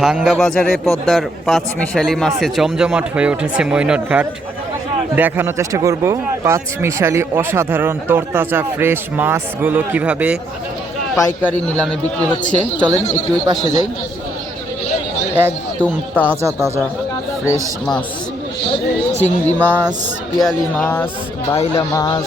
ভাঙ্গা বাজারে পদ্মার পাঁচ মিশালি মাছে জমজমাট হয়ে উঠেছে মৈনট ঘাট দেখানোর চেষ্টা করব, পাঁচ মিশালি অসাধারণ তরতাজা ফ্রেশ মাছগুলো কীভাবে পাইকারি নিলামে বিক্রি হচ্ছে। চলেন একটু ওই পাশে যাই। একদম তাজা তাজা ফ্রেশ মাছ। চিংড়ি মাছ, পিয়ালি মাছ, বাইলা মাছ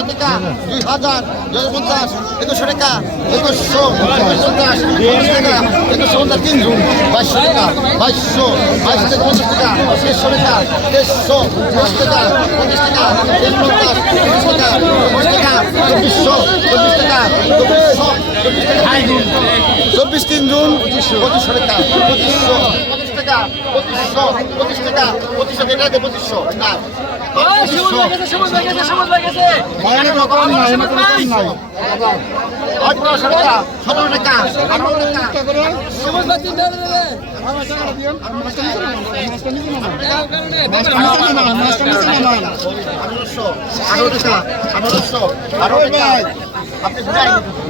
আঠারো টাকা দুই হাজার দুই হাজার পঞ্চাশ একুশশো টাকা একুশশো পঞ্চাশ টাকা একুশশো পঞ্চাশ তিন বাইশশো টাকা, বাইশশো বাইশ থেকে পঞ্চাশ টাকা, তেইশশো টাকা, তেইশশো দশ টাকা, পঞ্চাশ টাকা তেইশ পঞ্চাশ পঞ্চাশ টাকা পঞ্চাশ টাকা, চব্বিশশো, চব্বিশ টাকা, চব্বিশশো, চব্বিশ টাকা, চব্বিশ তিন জুন, পঁচিশশো টাকা, পঁচিশশো পঁচিশ টাকা পঁচিশশো পঁচিশ টাকা পঁচিশশো টাকা পঁচিশশো না আপনি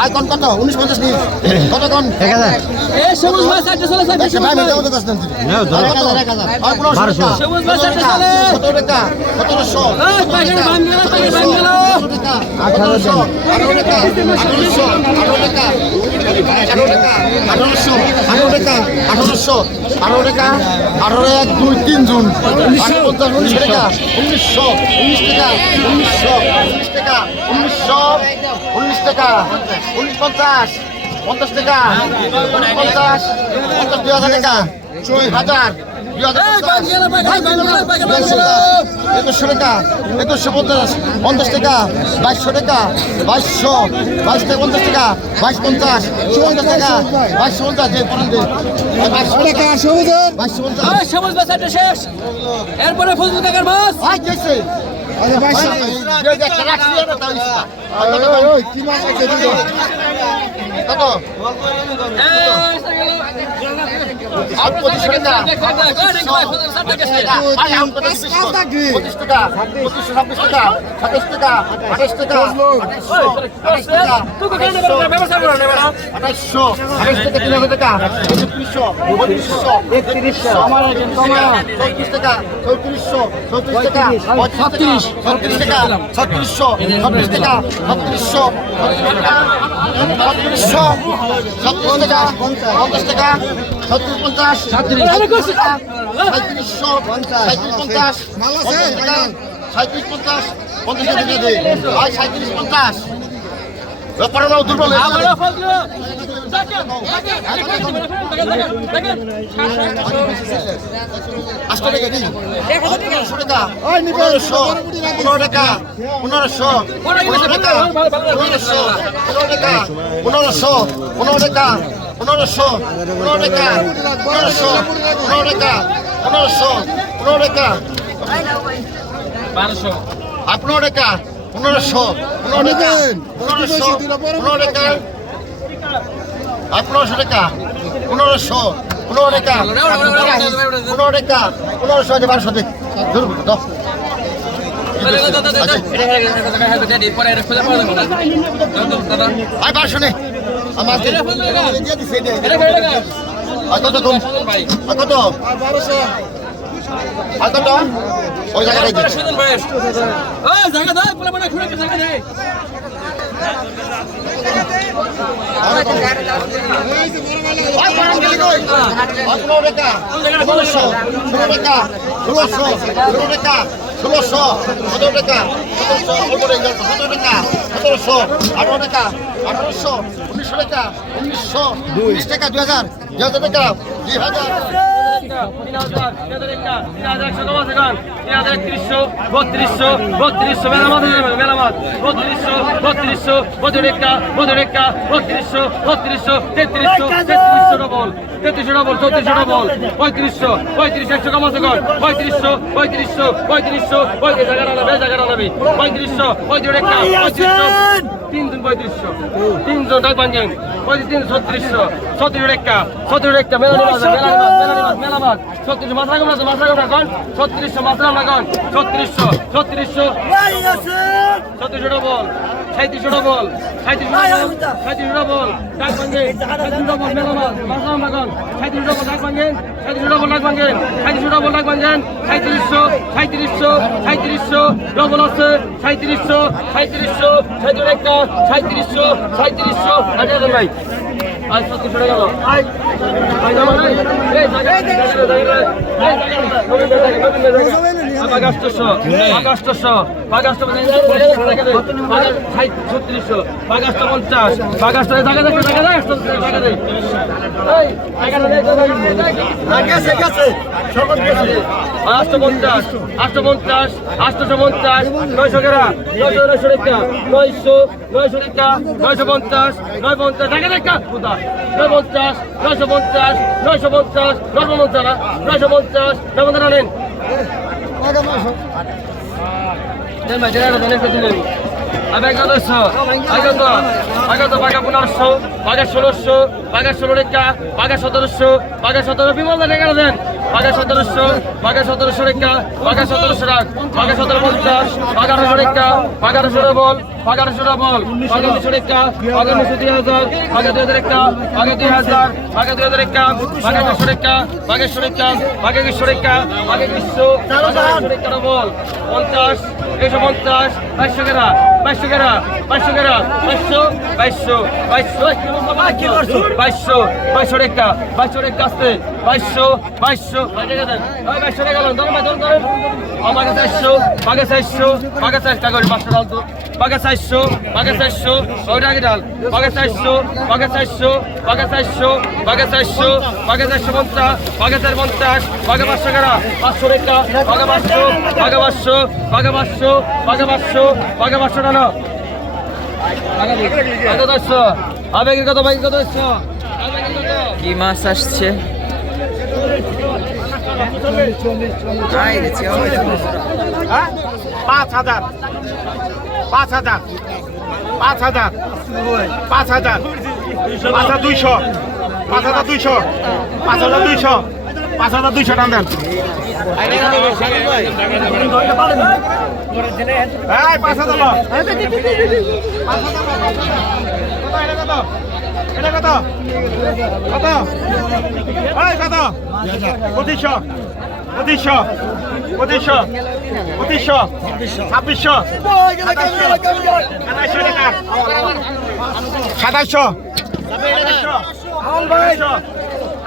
আয় কোন কত? উনিশ পঞ্চাশ নি কত কোন? এক হাজার। সতেরো টাকা সতেরোশো। আঠারোশো আঠারো টাকা আঠারোশো আঠারো টাকা আঠারো টাকা আঠারোশো আঠারো টাকা আঠারোশো আঠারো টাকা আঠারো এক দুই তিন জুন পঞ্চাশ উনিশ টাকা উনিশশো উনিশ টাকা উনিশশো উনিশ টাকা উনিশশো উনিশ টাকা উনিশ পঞ্চাশ পঞ্চাশ টাকা পঞ্চাশ পঞ্চাশ দুই হাজার টাকা হাজার একুশশো টাকা একুশশো পঞ্চাশ পঞ্চাশ টাকা বাইশশো টাকা বাইশশো বাইশ টাকা পঞ্চাশ টাকা বাইশ পঞ্চাশ পঞ্চাশ টাকা বাইশশো পঞ্চাশ বাইশশো টাকা বাইশশো পঞ্চাশ। সবুজ বাচ্চাটা শেষ। এরপরে ফজল কাকার আর টাকা ছত্রিশ টাকা ছত্রিশশো ছত্রিশ টাকা ছত্রিশশো ছত্রিশশো ছত্রিশ টাকা পঞ্চাশ টাকা ছত্রিশ পঞ্চাশ সাঁত্রিশশো সাঁত্রিশ পঞ্চাশ সাঁত্রিশ পঞ্চাশ পঞ্চাশ ভাই সাঁত্রিশ পঞ্চাশ ব্যাপারে দুর্বল হয়ে। আটশো টাকা পনেরোশো পনেরোশো পনেরো টাকা পনেরোশো পনেরো টাকা পনেরোশো পনেরো টাকা পনেরোশো পনেরো টাকা পনেরোশো পনেরো টাকা পনেরোশো পনেরো টাকা পনেরোশো পনেরো টাকা আর পনেরো টাকা পনেরোশো পনেরো টাকা পনেরোশো পনেরো টাকা পনেরোশো টাকা পনেরোশো পনেরো টাকা পনেরো টাকা পনেরোশো আছে বারোশো দশ আয় বারোশো নে কত কত? আর কত? ওই জায়গাটাই জায়গা খুঁড়ে জায়গা দেয় ষোলোশো সতেরো টাকা সতেরোশো আঠারো টাকা আঠারোশো উনিশশো টাকা উনিশশো উনিশ টাকা দু হাজার। হাজার টাকা দুই হাজার। একত্রিশশো বত্রিশশো বত্রিশশো মেরামত মেরামত বত্রিশশো বত্রিশশো বছর একটা বছর বত্রিশশো বত্রিশশো তেত্রিশশো তেত্রিশশো ডবল তেত্রিশশো ডবল চৌত্রিশশো ডবল পঁয়ত্রিশশো পঁয়ত্রিশ একশো কমাশোগণ পঁয়ত্রিশশো পঁয়ত্রিশশো পঁয়ত্রিশশো পঁয়ত্রিশ জায়গাটা নেবে জায়গাটা পঁয়ত্রিশশো পঁয়ত্রিশ একটা পঁয়ত্রিশশো তিনজন পঁয়ত্রিশশো তিনজন তাই পাঁচজন পঁয়ত্রিশ ছত্রিশশো ছত্রিশ একটা ছত্রিশ একটা মেলা মেলা মেলা মেলাবাদ ছত্রিশশো মাত্রা কমরা মাত্রা কমরা কন ছত্রিশশো মাত্রা আমরা কন ছত্রিশশো ছত্রিশশো ছত্রিশশো ডবল সাঁত্রিশশো ডবল সাঁত্রিশশো সাঁত্রিশশো ডবল ডাক ভাঙ্গে সাঁত্রিশশো ডবল মেলাবাদ মাত্রা আমরা কন সাঁত্রিশশো ডবল ডাক ভাঙ্গে সাঁত্রিশশো ডবল ডাক ভাঙ্গেন সাঁত্রিশশো ডবল ডাক ভাঙ্গেন সাঁত্রিশশো সাঁত্রিশশো সাঁত্রিশশো ডবল আছে সাঁত্রিশশো সাঁত্রিশশো সাঁত্রিশ একটা সাঁত্রিশশো সাঁত্রিশশো আট হাজার আগাস্ট আগাস্ট আগাস্ট ছত্রিশশো আগস্ট পঞ্চাশ জায়গা দেখো জায়গা দেয় আটশো পঞ্চাশ আটশো পঞ্চাশ আটশো পঞ্চাশ নয়শো কেরা নয়শো নয়শো রেখা নয়শো নয়শো রেখা নয়শো পঞ্চাশ নয় পঞ্চাশ দেখা দেখা কোথা নয় পঞ্চাশ নয়শো পঞ্চাশ নয়শো পঞ্চাশ নয়শো পঞ্চাশ নয়শো পঞ্চাশ নয় পঞ্চাশ নেন Dan bacaan ada banyak betul ini. Abang kau tu so, agak tu, agak tu pakai punar so, pakai solo so, pakai solo leka, pakai satu so, pakai satu lebih mana dengan dan. পাকা সতেরোশো পাকা সতেরোশো রেখা পাকা সতেরোশো রাখ পাকা সতেরো পঞ্চাশ পাকা আঠারোশো রেখা পাকা আঠারোশো বল এগারোশোটা বল এগারোশো দুই হাজার আগে দুই হাজার একটা দুই হাজার আগে দুই হাজার একটা আগে দুশো একটা বাগেশ্বর একটা বাগেশ্বর আগে বিশ্ব একটা বল। পঞ্চাশ, একশো পঞ্চাশ, বাইশশো গেরা বাইশশো গেরা বাইশশো গেরা বাইশশো বাইশশো বাইশশো বাইশশো বাইশশো একটা বাইশশো একটা আসতে বাইশশো বাইশশো বাইশশো গেলাম ধরেন ধরেন আমার কাছে একশো মাগে চারশো মাগে চারশো টাকা পাঁচশো ডাল তো বাঘে চারশো বাঘে চারশো ওইটা আগে ডাল। বাঘে চারশো বাঘে চারশো বাঘে চারশো বাঘে চারশো বাঘে চারশো পঞ্চাশ বাঘে চার পঞ্চাশ বাঘে পাঁচশো কেরা? পাঁচশো রেখা বাঘে পাঁচশো বাঘে পাঁচশো বাঘে পাঁচশো বাঘে পাঁচশো বাঘে পাঁচশো টানো কত দশশো আবেগের কত বাইক কত দশশো কি মাছ আসছে। হ্যাঁ? পাঁচ হাজার। পাঁচ হাজার পাঁচ হাজার পাঁচ হাজার পাঁচ হাজার দুইশো, পাঁচ হাজার দুইশো, পাঁচ হাজার দুইশো, পাঁচ হাজার দুইশো টান দেন। পাঁচ হাজার কত? কত? কত? পঁচিশশো। পঁচিশশো পঁচিশশো পঁচিশশো, ছাব্বিশশো আঠাইশশো টাকা। সাতাইশশো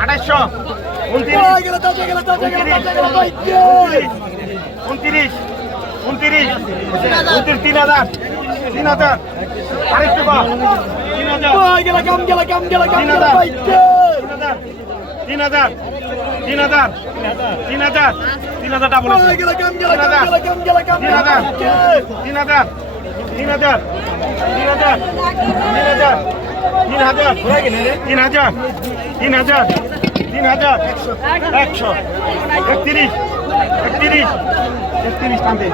আঠাইশশো উনত্রিশ উনত্রিশ উনত্রিশ তিন হাজার তিন হাজার, আরেকটু তিন হাজার তিন হাজার তিন হাজার তিন হাজার তিন হাজার তিন হাজার ডাবল তিন হাজার তিন হাজার তিন হাজার তিন হাজার তিন হাজার তিন হাজার তিন হাজার তিন হাজার তিন হাজার তিন হাজার একশো একত্রিশ একত্রিশ। একত্রিশ টানতে।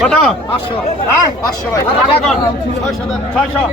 কত? পাঁচশো। হ্যাঁ? পাঁচশো ছয়শো